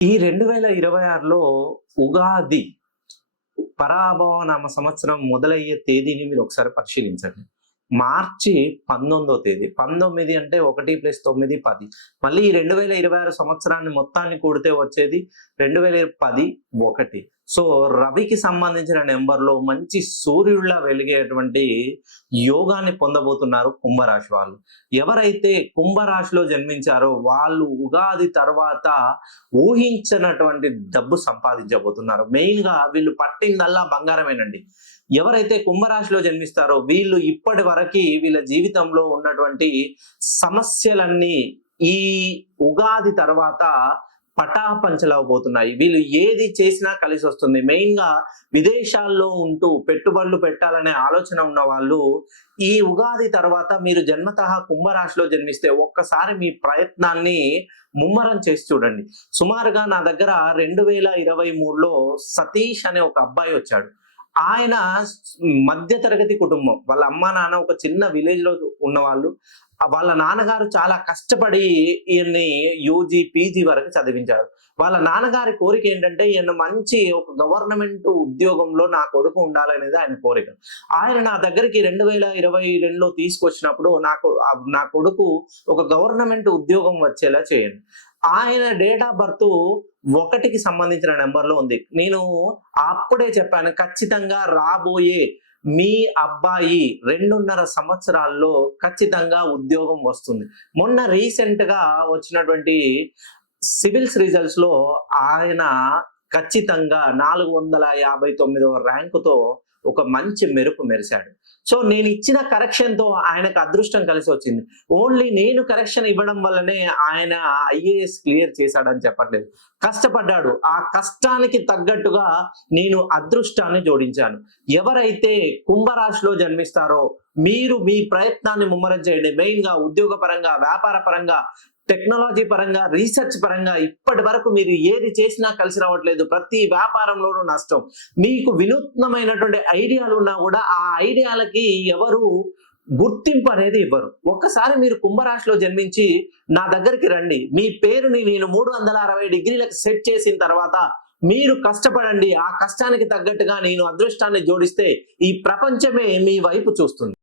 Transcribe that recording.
ఈ 2026లో ఉగాది పరాభవనామ సంవత్సరం మొదలయ్యే తేదీని మీరు ఒకసారి పరిశీలించండి. మార్చి 19వ తేదీ. 19 అంటే 1 + 9 10. మళ్ళీ ఈ 2026 సంవత్సరాన్ని మొత్తాన్ని కూడితే వచ్చేది 2010 1. సో రవికి సంబంధించిన నెంబర్‌లో మంచి సూర్యుడిలా వెలిగేటువంటి యోగాన్ని పొందబోతున్నారు కుంభరాశి వాళ్ళు. ఎవరైతే కుంభరాశిలో జన్మించారో వాళ్ళు ఉగాది తర్వాత ఊహించనటువంటి డబ్బు సంపాదించబోతున్నారు. మెయిన్‌గా వీళ్ళు పట్టిందల్లా బంగారమేనండి. ఎవరైతే కుంభరాశిలో జన్మిస్తారో వీళ్ళు ఇప్పటి వరకు వీళ్ళ జీవితంలో ఉన్నటువంటి సమస్యలన్నీ ఈ ఉగాది తర్వాత పటాపంచలవబోతున్నాయి. వీళ్ళు ఏది చేసినా కలిసి వస్తుంది. మెయిన్ గా విదేశాల్లో ఉంటూ పెట్టుబడులు పెట్టాలనే ఆలోచన ఉన్న వాళ్ళు ఈ ఉగాది తర్వాత మీరు జన్మతః కుంభరాశిలో జన్మిస్తే ఒక్కసారి మీ ప్రయత్నాన్ని ముమ్మరం చేసి చూడండి. సుమారుగా నా దగ్గర 2023లో సతీష్ అనే ఒక అబ్బాయి వచ్చాడు. ఆయన మధ్య తరగతి కుటుంబం. వాళ్ళ అమ్మ నాన్న ఒక చిన్న విలేజ్ లో ఉన్నవాళ్ళు. వాళ్ళ నాన్నగారు చాలా కష్టపడి ఈయన్ని యూజీ పీజీ వరకు చదివించారు. వాళ్ళ నాన్నగారి కోరిక ఏంటంటే ఈయన మంచి ఒక గవర్నమెంట్ ఉద్యోగంలో నా కొడుకు ఉండాలనేది ఆయన కోరిక. ఆయన నా దగ్గరికి 2022లో తీసుకొచ్చినప్పుడు నా కొడుకు ఒక గవర్నమెంట్ ఉద్యోగం వచ్చేలా చేయండి. ఆయన డేట్ ఆఫ్ బర్త్ 1కి సంబంధించిన నెంబర్లో ఉంది. నేను అప్పుడే చెప్పాను, ఖచ్చితంగా రాబోయే మీ అబ్బాయి 2.5 సంవత్సరాల్లో ఖచ్చితంగా ఉద్యోగం వస్తుంది. మొన్న రీసెంట్ గా వచ్చినటువంటి సివిల్స్ రిజల్ట్స్ లో ఆయన ఖచ్చితంగా 459వ ర్యాంకుతో ఒక మంచి మెరుపు మెరిశాడు. సో నేను ఇచ్చిన కరెక్షన్ తో ఆయనకు అదృష్టం కలిసి వచ్చింది. ఓన్లీ నేను కరెక్షన్ ఇవ్వడం వల్లనే ఆయన ఐఏఎస్ క్లియర్ చేశాడని చెప్పట్లేదు. కష్టపడ్డాడు. ఆ కష్టానికి తగ్గట్టుగా నేను అదృష్టాన్ని జోడించాను. ఎవరైతే కుంభరాశిలో జన్మిస్తారో మీరు మీ ప్రయత్నాన్ని ముమ్మరం చేయండి. మెయిన్ గా ఉద్యోగ పరంగా, వ్యాపార పరంగా, టెక్నాలజీ పరంగా, రీసెర్చ్ పరంగా ఇప్పటి వరకు మీరు ఏది చేసినా కలిసి రావట్లేదు. ప్రతి వ్యాపారంలోనూ నష్టం. మీకు వినూత్నమైనటువంటి ఐడియాలు ఉన్నా కూడా ఆ ఐడియాలకి ఎవరు గుర్తింపు అనేది ఇవ్వరు. ఒక్కసారి మీరు కుంభరాశిలో జన్మించి నా దగ్గరికి రండి. మీ పేరుని నేను 360 డిగ్రీలకు సెట్ చేసిన తర్వాత మీరు కష్టపడండి. ఆ కష్టానికి తగ్గట్టుగా నేను అదృష్టాన్ని జోడిస్తే ఈ ప్రపంచమే మీ వైపు చూస్తుంది.